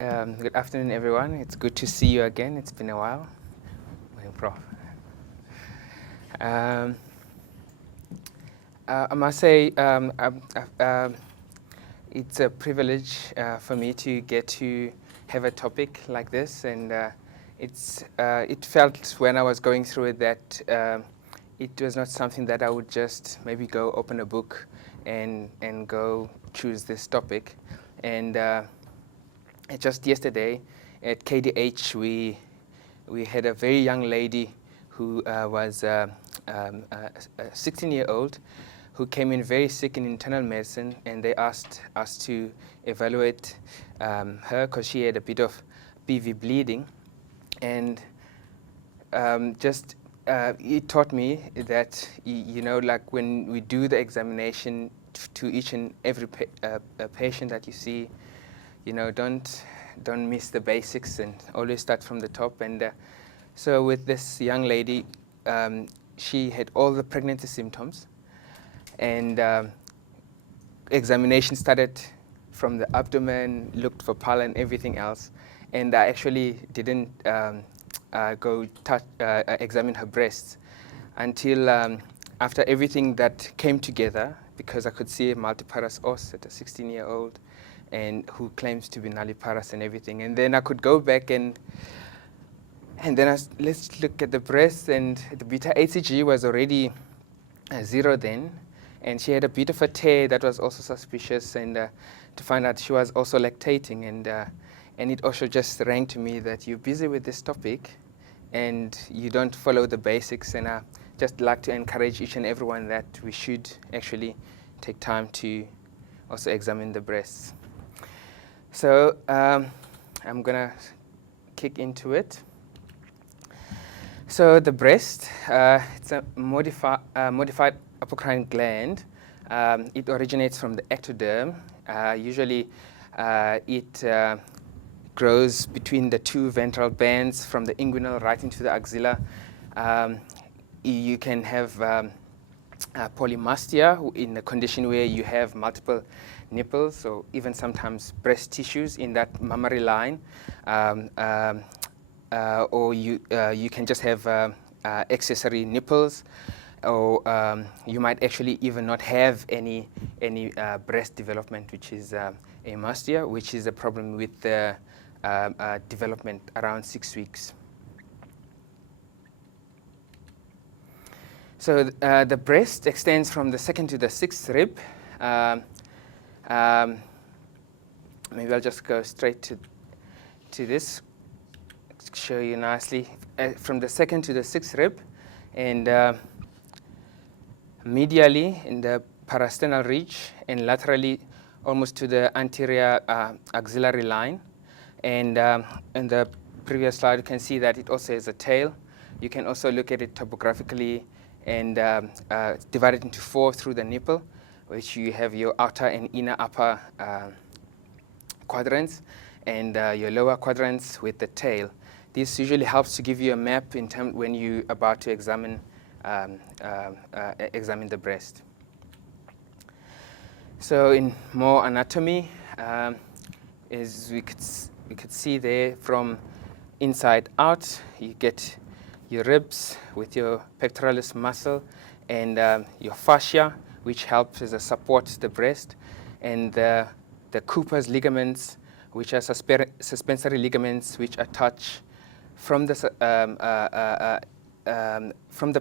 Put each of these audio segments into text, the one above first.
Good afternoon, everyone. It's good to see you again. It's been a while. Morning, Prof. I must say, it's a privilege for me to get to have a topic like this, and it felt when I was going through it that it was not something that I would just maybe go open a book and go choose this topic, and just yesterday at KDH, we had a very young lady who was a 16-year-old who came in very sick in internal medicine, and they asked us to evaluate her because she had a bit of PV bleeding. And it taught me that, like when we do the examination to each and every patient that you see, don't miss the basics and always start from the top. And so with this young lady, she had all the pregnancy symptoms, and examination started from the abdomen, looked for pollen, everything else, and I actually didn't examine her breasts until after everything that came together, because I could see a multiparous os at a 16-year-old and who claims to be nulliparous and everything. And then I could go back and then let's look at the breast, and the beta HCG was already 0 then, and she had a bit of a tear that was also suspicious, and to find out she was also lactating, and it also just rang to me that you're busy with this topic and you don't follow the basics, and I just like to encourage each and everyone that we should actually take time to also examine the breasts. So I'm gonna kick into it. So the breast, it's a modified apocrine gland. It originates from the ectoderm. Usually it grows between the two ventral bands from the inguinal right into the axilla. You can have polymastia in a condition where you have multiple nipples, or even sometimes breast tissues in that mammary line, or you can just have accessory nipples, or you might actually even not have any breast development, which is amastia, which is a problem with the development around 6 weeks. So the breast extends from the 2nd to the 6th rib. Maybe I'll just go straight to this, show you nicely. From the 2nd to the 6th rib, and medially in the parasternal ridge, and laterally almost to the anterior axillary line. And in the previous slide, you can see that it also has a tail. You can also look at it topographically and divide it into 4 through the nipple, which you have your outer and inner upper quadrants, and your lower quadrants with the tail. This usually helps to give you a map in terms when you're about to examine the breast. So in more anatomy, as we could see there, from inside out, you get your ribs with your pectoralis muscle and your fascia, which helps as a support to the breast, and the Cooper's ligaments, which are suspensory ligaments, which attach from the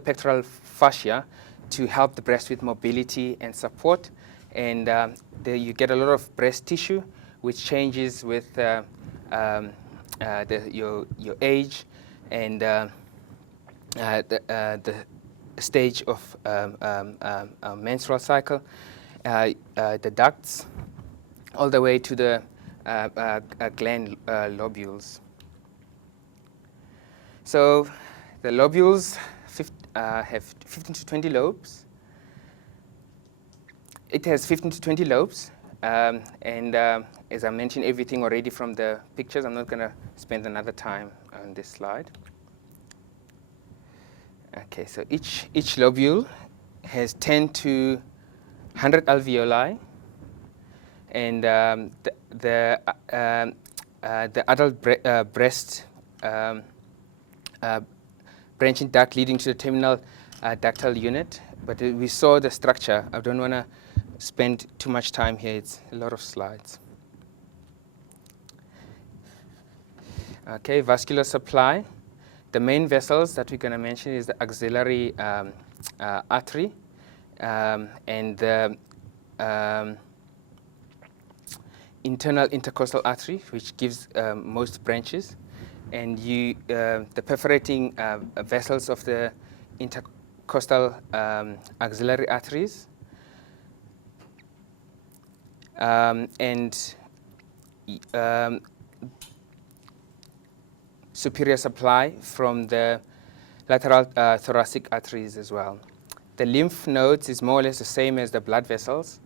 pectoral fascia to help the breast with mobility and support. And you get a lot of breast tissue, which changes with your age and the stage of menstrual cycle, the ducts, all the way to the gland lobules. So the lobules have 15 to 20 lobes. It has 15 to 20 lobes, and as I mentioned everything already from the pictures, I'm not going to spend another time on this slide. Okay, so each lobule has 10 to 100 alveoli, and the adult breast branching duct leading to the terminal ductal unit. But we saw the structure. I don't want to spend too much time here. It's a lot of slides. Okay, vascular supply. The main vessels that we're going to mention is the axillary artery and the internal intercostal artery, which gives most branches, and the perforating vessels of the intercostal axillary arteries, and superior supply from the lateral thoracic arteries as well. The lymph nodes is more or less the same as the blood vessels.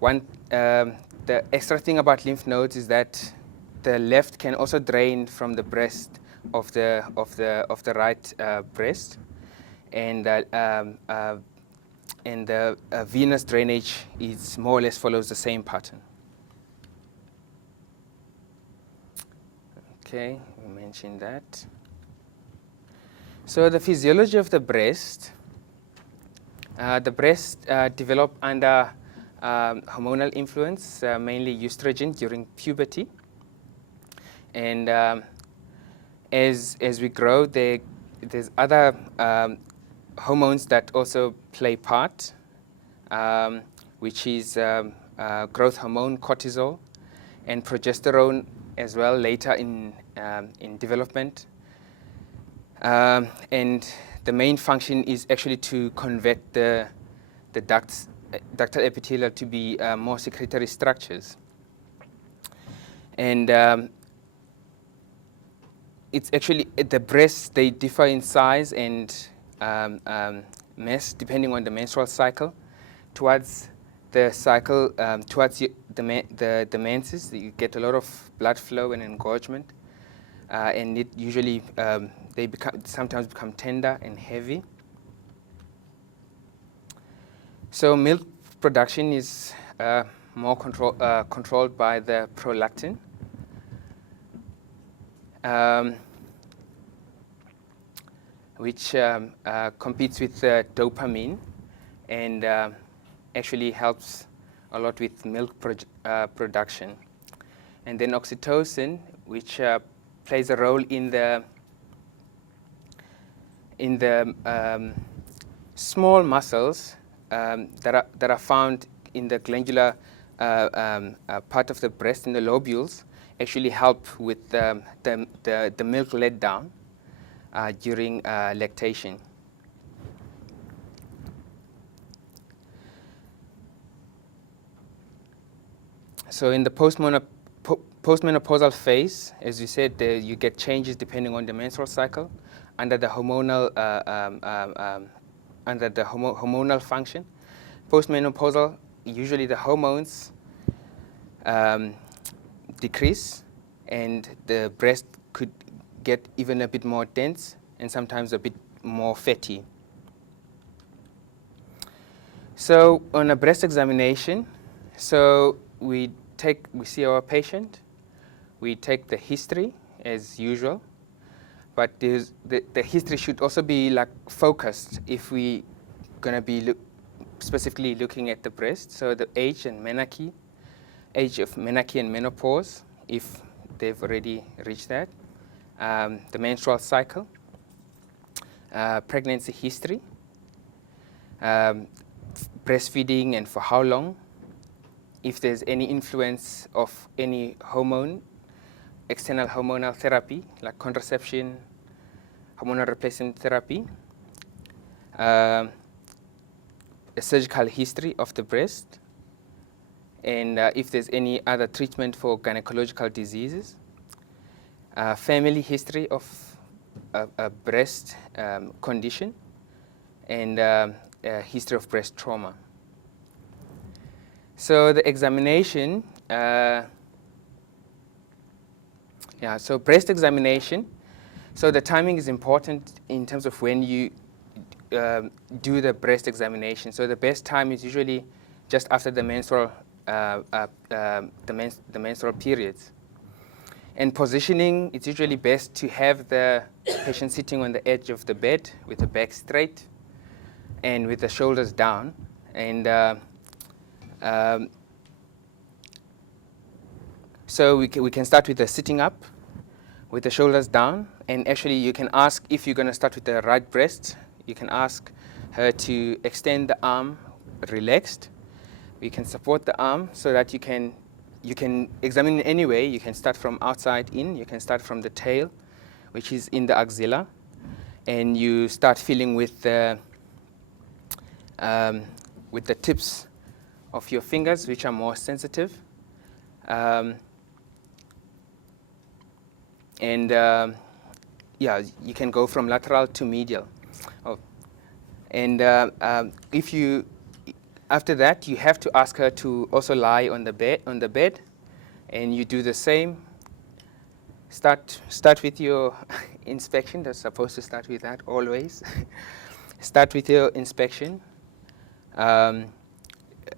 The extra thing about lymph nodes is that the left can also drain from the breast of the right breast, and the venous drainage is more or less follows the same pattern. Okay, we mentioned that. So the physiology of the breast develop under hormonal influence, mainly estrogen during puberty. And as we grow, there's other hormones that also play part, which is growth hormone, cortisol, and progesterone as well later in development. And the main function is actually to convert the ductal epithelial to be more secretory structures. And it's actually the breasts, they differ in size and mass depending on the menstrual cycle. Towards the cycle, towards the menses, you get a lot of blood flow and engorgement, and it usually they sometimes become tender and heavy. So milk production is more controlled by the prolactin, which competes with dopamine and actually helps a lot with milk production. And then oxytocin, which plays a role in the small muscles that are found in the glandular part of the breast, in the lobules, actually help with the milk let down during lactation. So in the postmenopausal phase, as you said, you get changes depending on the menstrual cycle under the hormonal hormonal function. Postmenopausal, usually the hormones decrease, and the breast could get even a bit more dense and sometimes a bit more fatty. So on a breast examination, so we see our patient, we take the history as usual, but the history should also be like focused if we gonna be specifically looking at the breast. So the age of menarche and menopause, if they've already reached that, the menstrual cycle, pregnancy history, breastfeeding and for how long, if there's any influence of any hormone, external hormonal therapy like contraception, hormonal replacement therapy, a surgical history of the breast, and if there's any other treatment for gynecological diseases, family history of a breast condition, and a history of breast trauma. So the examination, so breast examination. So the timing is important in terms of when you do the breast examination. So the best time is usually just after the menstrual, the menstrual periods. And positioning, it's usually best to have the patient sitting on the edge of the bed with the back straight and with the shoulders down. And so we can start with the sitting up with the shoulders down. And actually, you can ask, if you're going to start with the right breast, you can ask her to extend the arm relaxed. We can support the arm so that you can examine in any way. You can start from outside in. You can start from the tail, which is in the axilla. And you start feeling with the tips of your fingers, which are more sensitive. Yeah, you can go from lateral to medial. Oh. And after that, you have to ask her to also lie on the bed, and you do the same. Start with your inspection. That's supposed to start with that always. Start with your inspection. You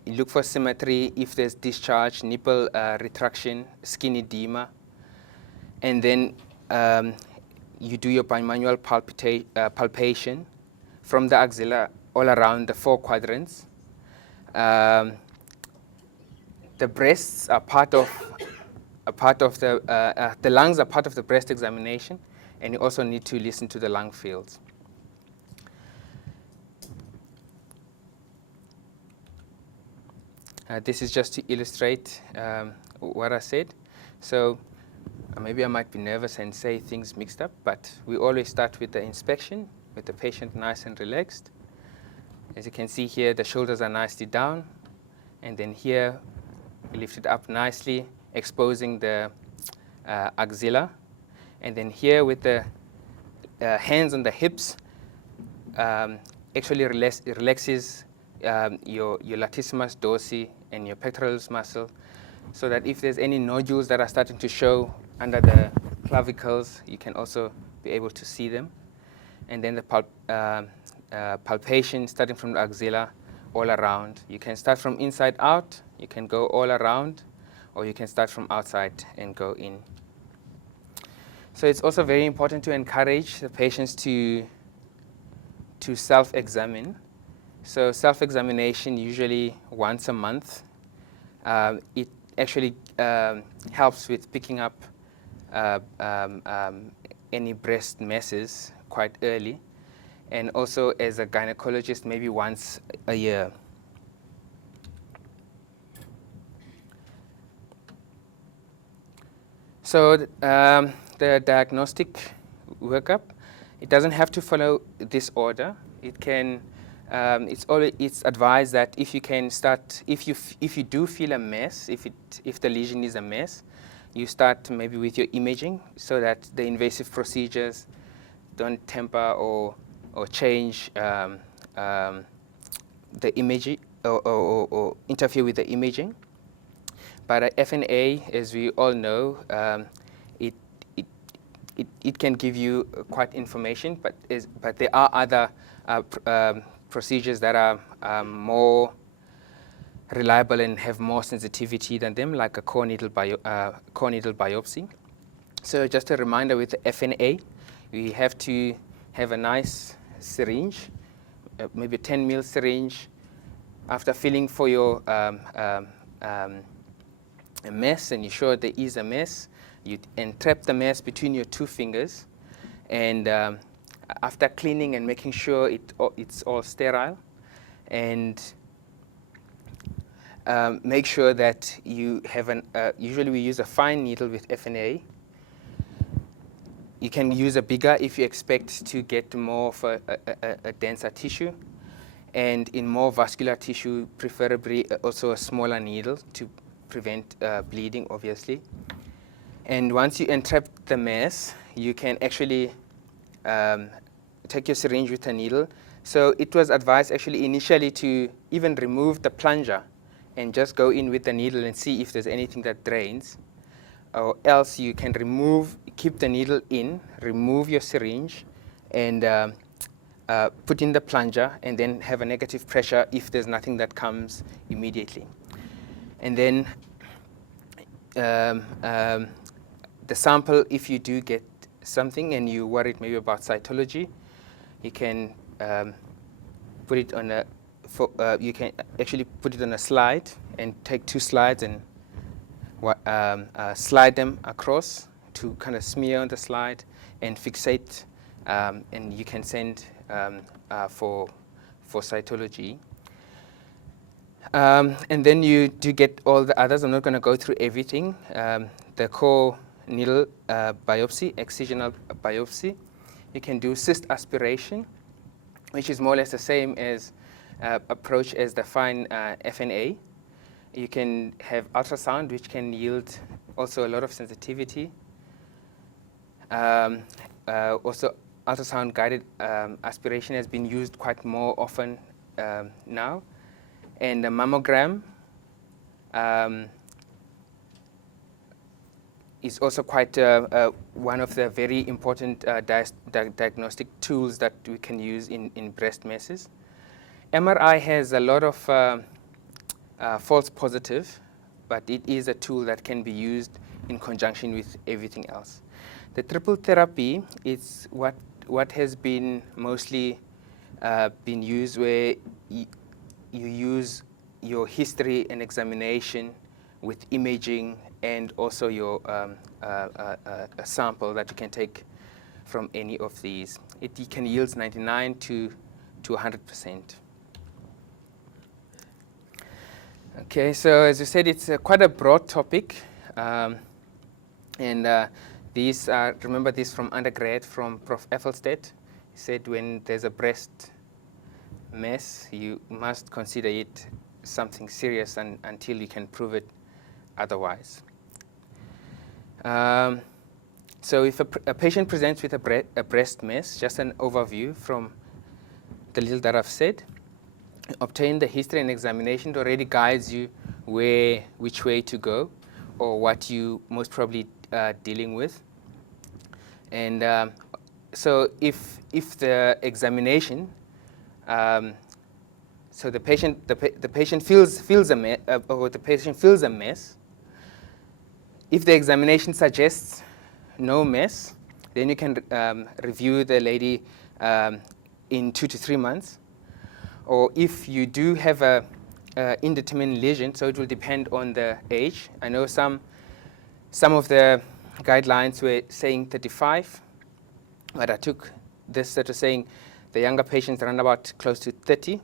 look for symmetry, if there's discharge, nipple retraction, skin edema. And then you do your bimanual palpation from the axilla all around the 4 quadrants. The breasts are part of the lungs are part of the breast examination, and you also need to listen to the lung fields. This is just to illustrate what I said. So maybe I might be nervous and say things mixed up, but we always start with the inspection, with the patient nice and relaxed. As you can see here, the shoulders are nicely down, and then here we lift it up nicely, exposing the axilla. And then here with the hands on the hips, actually relaxes your latissimus dorsi and your pectoralis muscle, so that if there's any nodules that are starting to show under the clavicles, you can also be able to see them. And then the palpation starting from the axilla all around. You can start from inside out, you can go all around, or you can start from outside and go in. So it's also very important to encourage the patients to self-examine. So self-examination usually once a month. It actually helps with picking up any breast masses quite early, and also as a gynecologist maybe once a year. So the diagnostic workup, it doesn't have to follow this order. It can, it's advised that if you can start, if you do feel a mess, if the lesion is a mess, you start maybe with your imaging, so that the invasive procedures don't temper or change the imaging or interfere with the imaging. But FNA, as we all know, it can give you quite information, but there are other procedures that are more reliable and have more sensitivity than them, like a core needle biopsy. So just a reminder, with the FNA, we have to have a nice syringe, maybe a 10 ml syringe. After feeling for your a mess, and you're sure there is a mess, you entrap the mess between your 2 fingers, and after cleaning and making sure it's all sterile, and make sure that you have usually we use a fine needle with FNA. You can use a bigger if you expect to get more of a denser tissue, and in more vascular tissue, preferably also a smaller needle to prevent bleeding, obviously. And once you entrap the mass, you can actually take your syringe with a needle. So it was advised actually initially to even remove the plunger and just go in with the needle and see if there's anything that drains. Or else you can keep the needle in, remove your syringe, and put in the plunger, and then have a negative pressure if there's nothing that comes immediately. And then the sample, if you do get something and you're worried maybe about cytology, you can put it on a, you can actually put it on a slide and take 2 slides and slide them across to kind of smear on the slide and fixate, and you can send for cytology. And then you do get all the others. I'm not going to go through everything. The core needle biopsy, excisional biopsy. You can do cyst aspiration, which is more or less the same as approach as the fine FNA. You can have ultrasound, which can yield also a lot of sensitivity. Also, ultrasound-guided aspiration has been used quite more often now. And the mammogram is also quite one of the very important diagnostic tools that we can use in breast masses. MRI has a lot of false positive, but it is a tool that can be used in conjunction with everything else. The triple therapy is what has been mostly been used, where you use your history and examination with imaging and also your a sample that you can take from any of these. It can yield 99 to 100%. Okay, so as you said, it's quite a broad topic, and these are, remember this from undergrad from Prof. Effelstedt. He said when there's a breast mass, you must consider it something serious until you can prove it otherwise. So if a patient presents with a breast mass, just an overview from the little that I've said, obtain the history and examination. It already guides you which way to go or what you most probably dealing with. And so if the examination, so the patient feels a mess, or the patient feels a mess. If the examination suggests no mess, then you can review the lady in 2 to 3 months. Or if you do have a indeterminate lesion, so it will depend on the age. I know some of the guidelines were saying 35, but I took this sort of saying the younger patients around about close to 30.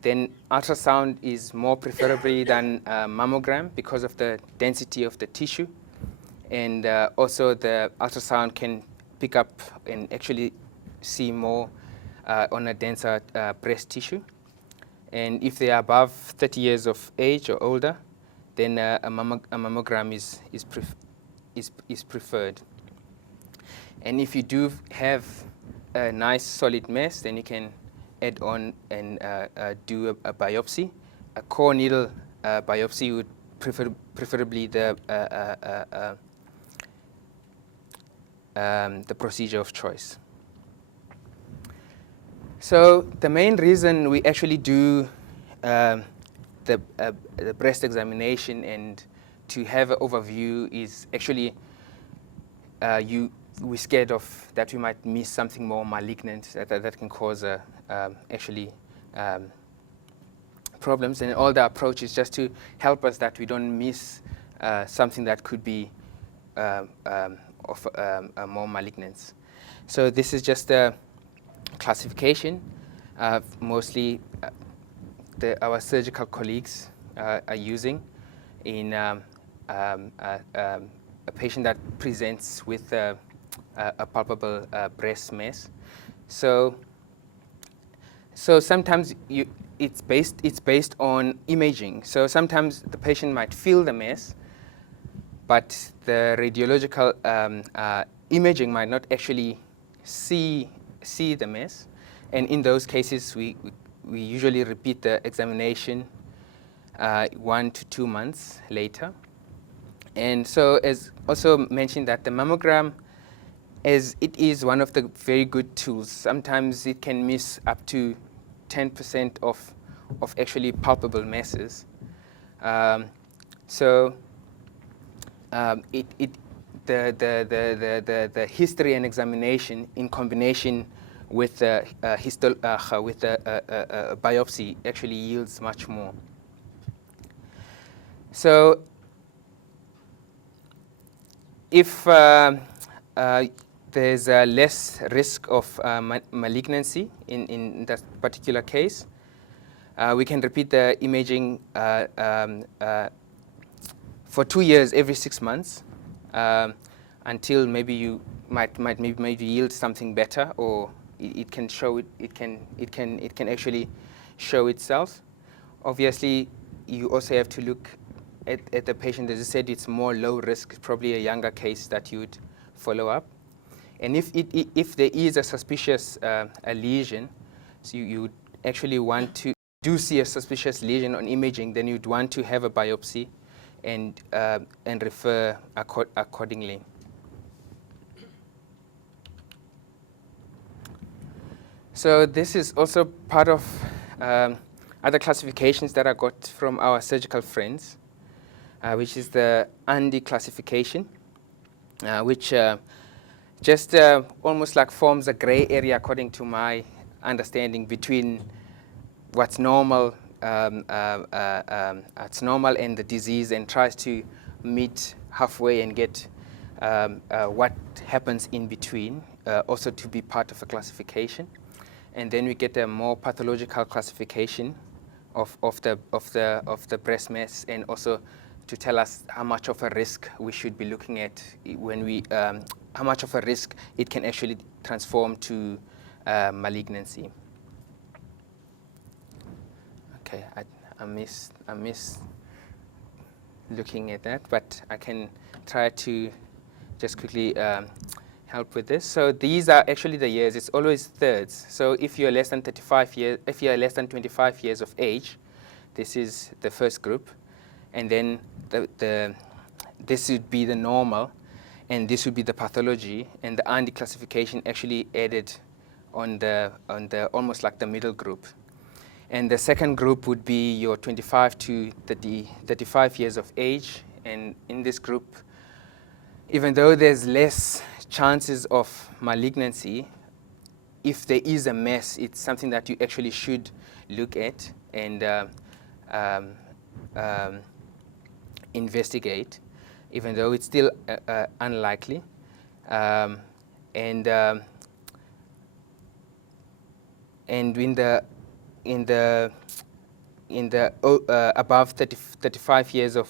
Then ultrasound is more preferably than mammogram because of the density of the tissue. And also the ultrasound can pick up and actually see more on a denser breast tissue. And if they are above 30 years of age or older, then a mammogram is preferred. And if you do have a nice solid mass, then you can add on and do a biopsy. A core needle biopsy would preferably the procedure of choice. So the main reason we actually do the breast examination and to have an overview is actually we're scared of that we might miss something more malignant that can cause actually problems. And all the approach is just to help us that we don't miss something that could be of more malignance. So this is just a classification. Mostly our surgical colleagues are using in a patient that presents with a palpable breast mass. So sometimes it's based on imaging. So sometimes the patient might feel the mass, but the radiological imaging might not actually see the mass. And in those cases, we usually repeat the examination 1 to 2 months later. And so, as also mentioned, that the mammogram, as it is one of the very good tools, sometimes it can miss up to 10% of actually palpable masses. the history and examination in combination with biopsy actually yields much more. So if there's less risk of malignancy in that particular case, we can repeat the imaging for 2 years every 6 months until maybe you might maybe yield something better, or it can show it can actually show itself. Obviously, you also have to look at the patient. As I said, it's more low risk, probably a younger case that you would follow up. And if there is a suspicious a lesion, so you would actually want to see a suspicious lesion on imaging, then you'd want to have a biopsy and refer accordingly. So this is also part of other classifications that I got from our surgical friends, which is the ANDI classification, which just almost like forms a gray area, according to my understanding, between what's normal, and the disease, and tries to meet halfway and get what happens in between, also to be part of a classification. And then we get a more pathological classification of the breast mass, and also to tell us how much of a risk we should be looking at when we, how much of a risk it can actually transform to malignancy. Okay, I missed looking at that, but I can try to just quickly help with this. So these are actually the years. It's always thirds. So if you're less than 35 years, if you're less than 25 years of age, this is the first group, and then this would be the normal, and this would be the pathology, and the ANDI classification actually added on the almost like the middle group. And the second group would be your 25 to 35 years of age, and in this group, even though there's less chances of malignancy, if there is a mass, it's something that you actually should look at and investigate, even though it's still unlikely. And in the above 35 years of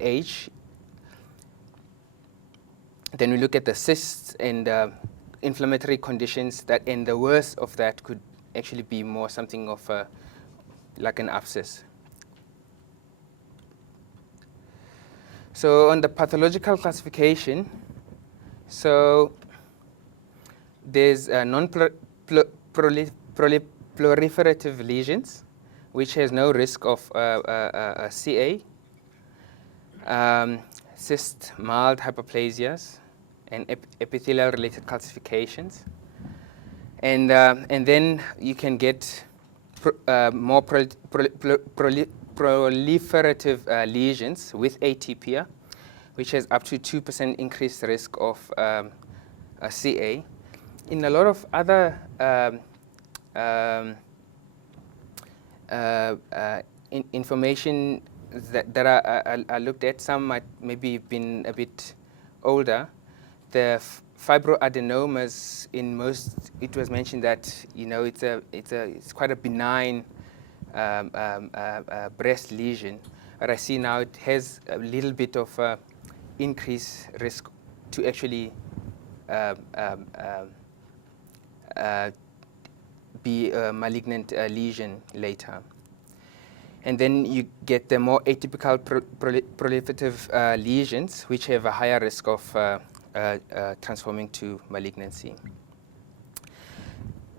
age, then we look at the cysts and inflammatory conditions that, and the worst of that could actually be more something of like an abscess. So on the pathological classification, so there's non-proliferative lesions, which has no risk of CA, cyst, mild hyperplasias, and epithelial-related calcifications, and then you can get more proliferative lesions with atypia, which has up to 2% increased risk of CA. In a lot of other information that I looked at, some might maybe been a bit older, the fibroadenomas, in most, it was mentioned that, you know, it's quite a benign breast lesion. But I see now it has a little bit of increased risk to actually be a malignant lesion later. And then you get the more atypical proliferative lesions, which have a higher risk of transforming to malignancy.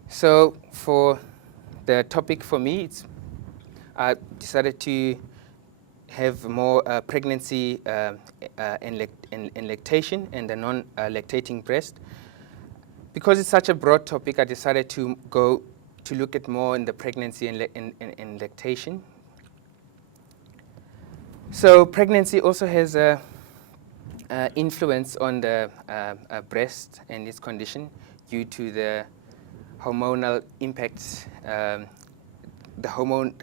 So for the topic for me, I decided to have more pregnancy and lactation and the non-lactating breast. Because it's such a broad topic, I decided to go to look at more in the pregnancy and lactation. So pregnancy also has influence on the breast and its condition due to the hormonal impacts, the hormone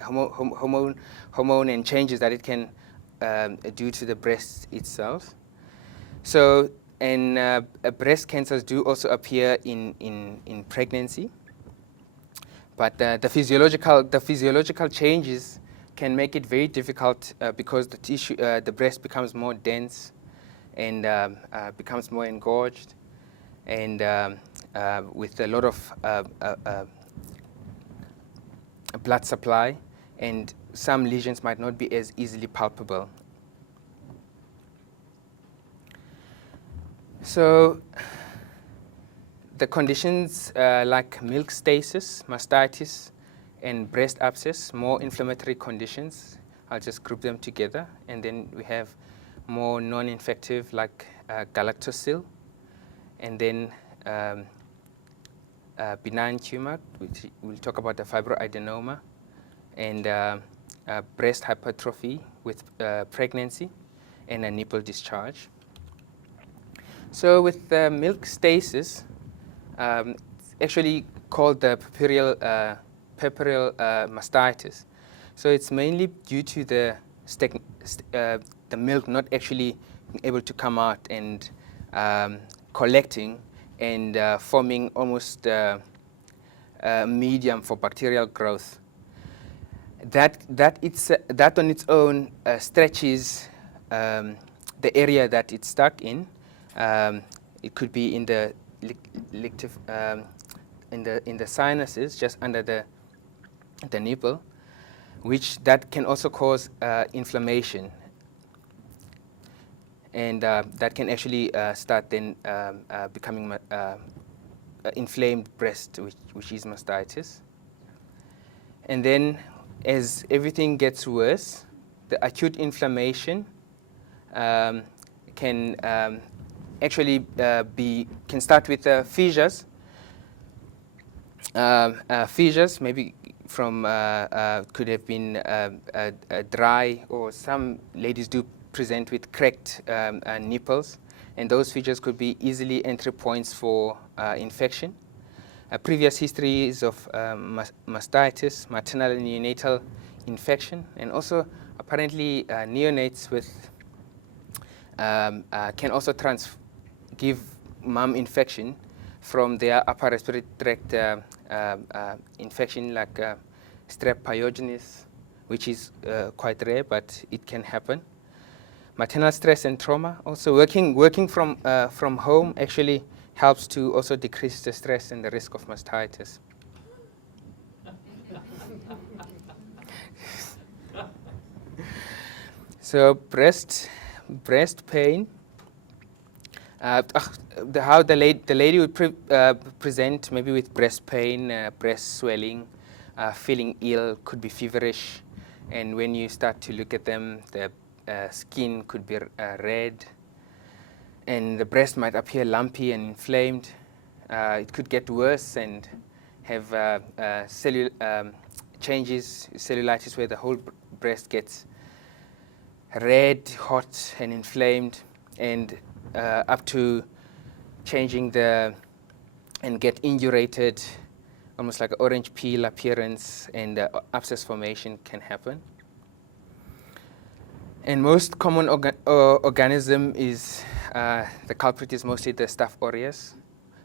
and changes that it can do to the breast itself. So, and breast cancers do also appear in pregnancy, but the physiological changes can make it very difficult because the tissue, the breast becomes more dense and becomes more engorged, and with a lot of blood supply, and some lesions might not be as easily palpable. So the conditions like milk stasis, mastitis, and breast abscess, more inflammatory conditions, I'll just group them together. And then we have more non-infective like galactocele, and then benign tumor, which we'll talk about the fibroadenoma, and breast hypertrophy with pregnancy, and a nipple discharge. So with milk stasis, it's actually called the puerperal mastitis. So it's mainly due to the milk not actually being able to come out and collecting and forming almost a medium for bacterial growth. That on its own stretches the area that it's stuck in. It could be in the in the sinuses, just under the nipple, which that can also cause inflammation, and that can actually start then becoming inflamed breast, which is mastitis. And then, as everything gets worse, the acute inflammation can actually can start with fissures. Fissures maybe from could have been dry, or some ladies do present with cracked nipples, and those fissures could be easily entry points for infection. Previous histories of mastitis, maternal and neonatal infection, and also apparently neonates with can also give mom infection from their upper respiratory tract infection, like strep pyogenes, which is quite rare, but it can happen. Maternal stress and trauma. Also, working from home actually helps to also decrease the stress and the risk of mastitis. So breast pain. How the lady would present maybe with breast pain, breast swelling, feeling ill, could be feverish, and when you start to look at them, the skin could be red, and the breast might appear lumpy and inflamed. It could get worse and have changes, cellulitis, where the whole breast gets red, hot, and inflamed, and up to changing and get indurated, almost like an orange peel appearance, and abscess formation can happen. And most common organism is, the culprit is mostly the Staph aureus,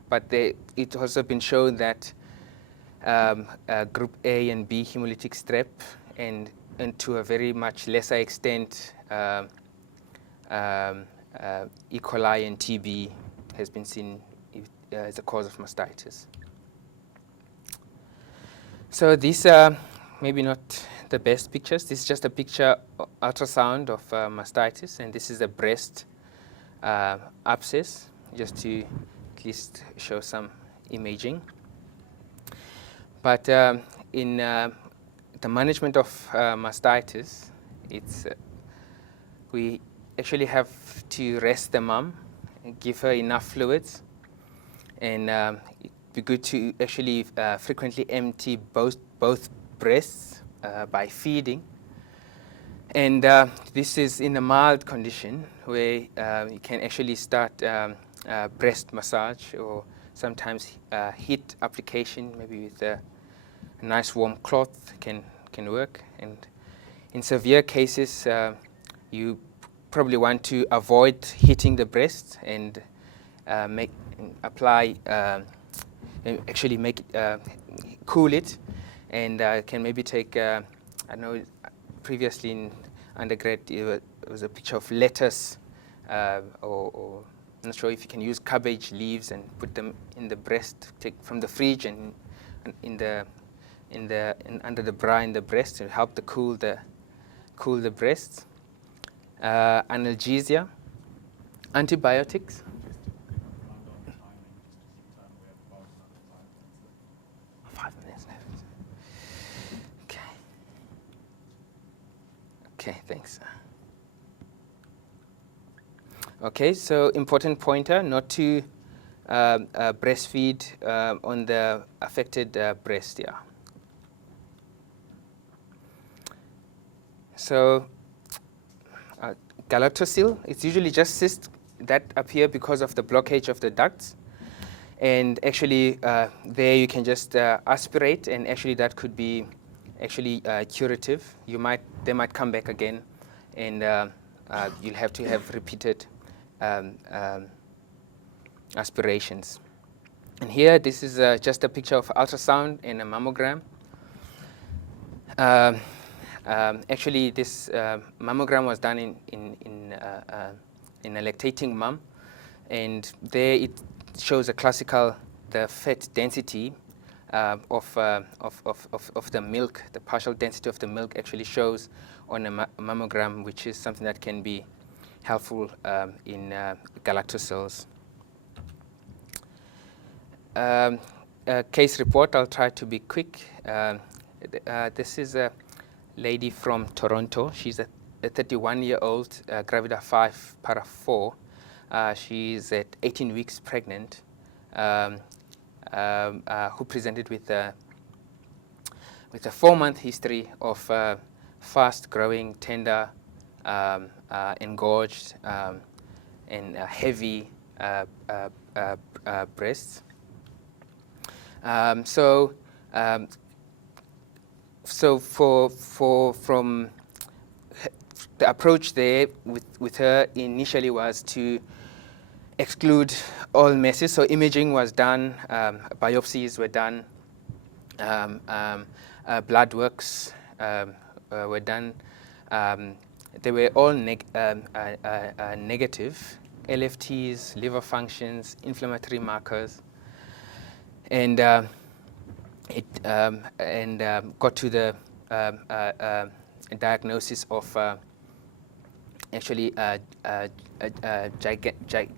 but it's also been shown that group A and B hemolytic strep, and to a very much lesser extent E. coli and TB has been seen as a cause of mastitis. So these are maybe not the best pictures. This is just a picture ultrasound of mastitis, and this is a breast abscess, just to at least show some imaging. But in the management of mastitis, we actually have to rest the mom and give her enough fluids, and it'd be good to actually frequently empty both breasts by feeding, And this is in a mild condition where you can actually start breast massage or sometimes heat application, maybe with a nice warm cloth can work. And in severe cases, you probably want to avoid hitting the breast and cool it, and can maybe take, I know previously in undergrad it was a picture of lettuce, or I'm not sure if you can use cabbage leaves and put them in the breast, take from the fridge and under the bra in the breast to help to cool the breast. Analgesia, antibiotics. 5 minutes left. Okay, thanks. Okay, so important pointer, not to breastfeed on the affected breast, yeah. So galactocele, it's usually just cysts that appear because of the blockage of the ducts. And actually, there you can just aspirate, and actually that could be actually curative. They might come back again, and you'll have to have repeated aspirations. And here, this is just a picture of ultrasound and a mammogram. Actually, this mammogram was done in a lactating mom, and there it shows a classical the fat density of the milk. The partial density of the milk actually shows on a mammogram, which is something that can be helpful in galactoceles. Case report. I'll try to be quick. This is a lady from Toronto. She's a 31-year-old, gravida 5, para 4. She's at 18 weeks pregnant, who presented with a 4-month history of fast-growing, tender, engorged, and heavy breasts. So from the approach there with her initially was to exclude all masses. So imaging was done, biopsies were done, blood works were done. They were all negative. LFTs, liver functions, inflammatory markers, and got to the diagnosis of actually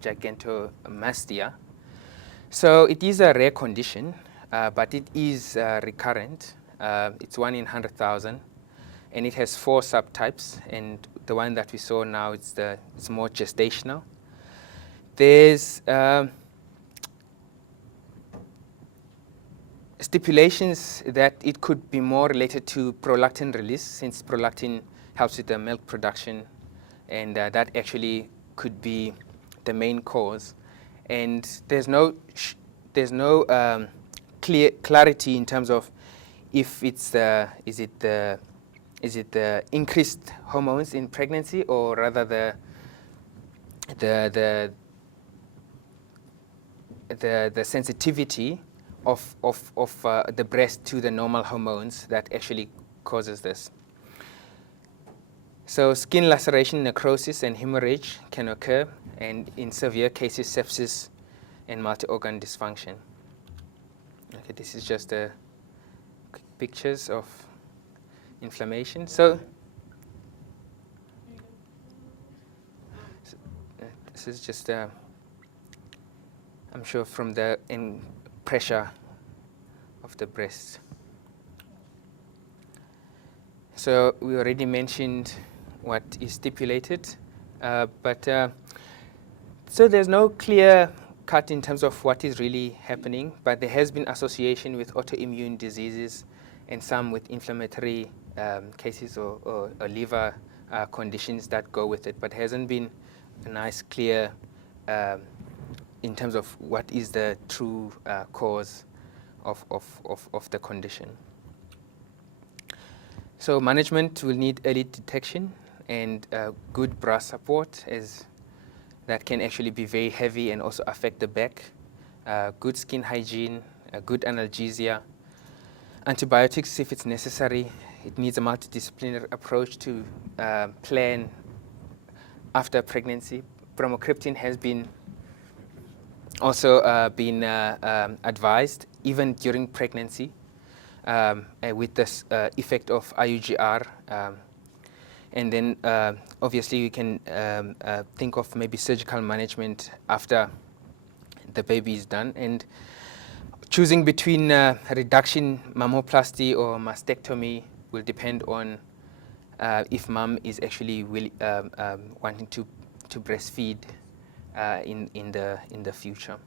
gigantomastia. So it is a rare condition, but it is recurrent. It's 1 in 100,000, and it has 4 subtypes. And the one that we saw now, it's more gestational. There's stipulations that it could be more related to prolactin release, since prolactin helps with the milk production, and that actually could be the main cause. And there's no clarity in terms of if it's is it the increased hormones in pregnancy, or rather the sensitivity of the breast to the normal hormones that actually causes this. So skin laceration, necrosis, and hemorrhage can occur, and in severe cases, sepsis and multi-organ dysfunction. Okay, this is just quick pictures of inflammation. So this is just, I'm sure, from the pressure of the breast. So we already mentioned what is stipulated, so there's no clear cut in terms of what is really happening, but there has been association with autoimmune diseases and some with inflammatory cases or liver conditions that go with it, but hasn't been a nice, clear in terms of what is the true cause of the condition. So management will need early detection and good bra support, as that can actually be very heavy and also affect the back. Good skin hygiene, good analgesia, antibiotics if it's necessary. It needs a multidisciplinary approach to plan after pregnancy. Bromocriptine has been also been advised even during pregnancy with this effect of IUGR. And then obviously you can think of maybe surgical management after the baby is done. And choosing between reduction mammoplasty or mastectomy will depend on if mom is actually wanting to breastfeed in the future.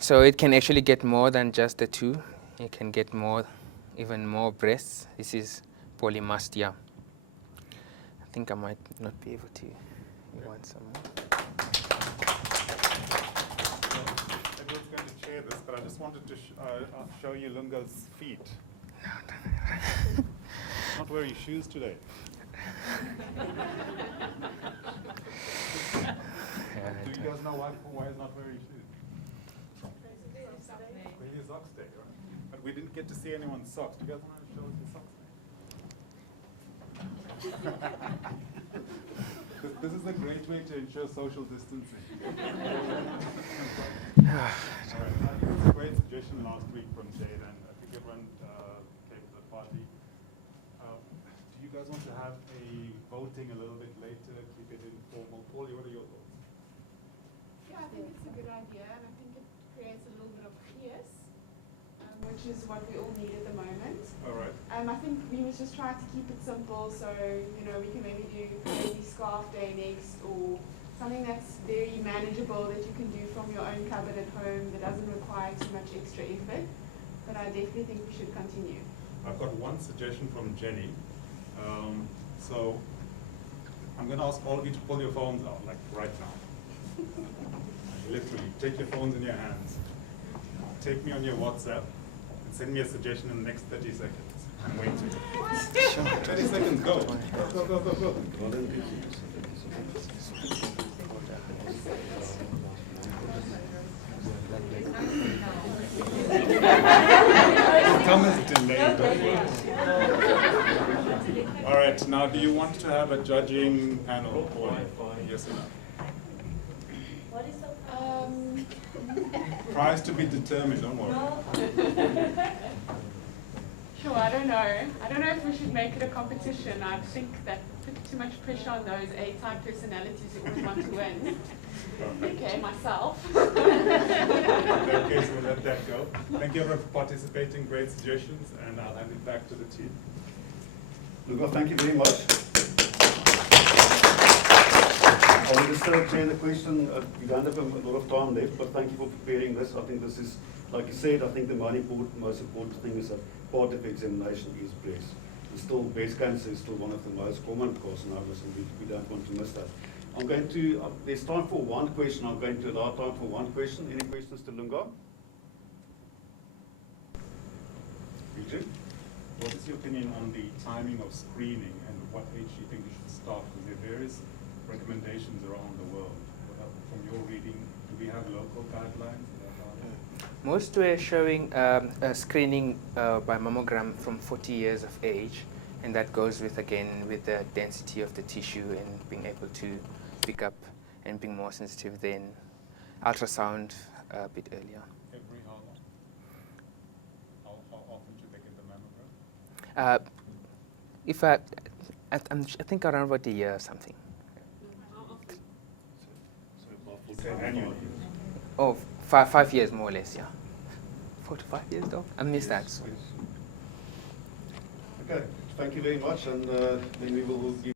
So it can actually get more than just the two. It can get even more breasts. This is polymastia. I think I might not be able to. You want some more? Edward's going to chair this, but I just wanted to show you Lunga's feet. Not wearing shoes today. Do you guys know why he's not wearing shoes? Crazy socks day, right? But we didn't get to see anyone's socks. Do you guys want to show us your socks? This is a great way to ensure social distancing. All right. It was a great suggestion last week from Jade, and I think everyone came to the party. Do you guys want to have a voting a little bit later, keep it informal? Paul, what are your thoughts? Yeah, I think it's a good idea, and I think it creates a little bit of chaos, which is what we all need at the moment. All right. I think we was just trying to keep it simple, so we can maybe do baby scarf day next, or something that's very manageable that you can do from your own cupboard at home that doesn't require too much extra effort. But I definitely think we should continue. I've got one suggestion from Jenny. So I'm going to ask all of you to pull your phones out, like right now. Literally, take your phones in your hands. Take me on your WhatsApp and send me a suggestion in the next 30 seconds. I'm waiting. 30 seconds, go. Go. Thomas delayed. All right, now do you want to have a judging panel? Yes or no? What is the Prize to be determined, don't worry. Sure, I don't know. I don't know if we should make it a competition. I think that put too much pressure on those A-type personalities who would want to win. Okay, myself. Okay, so we'll let that go. Thank you everyone for participating. Great suggestions, and I'll hand it back to the team. Luca, thank you very much. I will just chair the question. We don't have a lot of time left, but thank you for preparing this. I think this is, like you said, I think the most important thing is that part of examination is breast. And still, breast cancer is still one of the most common carcinomas, and we don't want to miss that. I'm going to, there's time for one question. I'm going to allow time for one question. Any questions to Lunga? Richard, what is your opinion on the timing of screening and what age you think we should start? Because there are various recommendations around the world. From your reading, do we have local guidelines? Most were showing a screening by mammogram from 40 years of age, and that goes with, again, with the density of the tissue and being able to pick up and being more sensitive than ultrasound a bit earlier. Every how long? How often should they get the mammogram? I think around about a year or something. Annually. Oh, 5 years more or less, yeah. 4 to 5 years, though. I missed that. So. Okay, thank you very much, and then we will give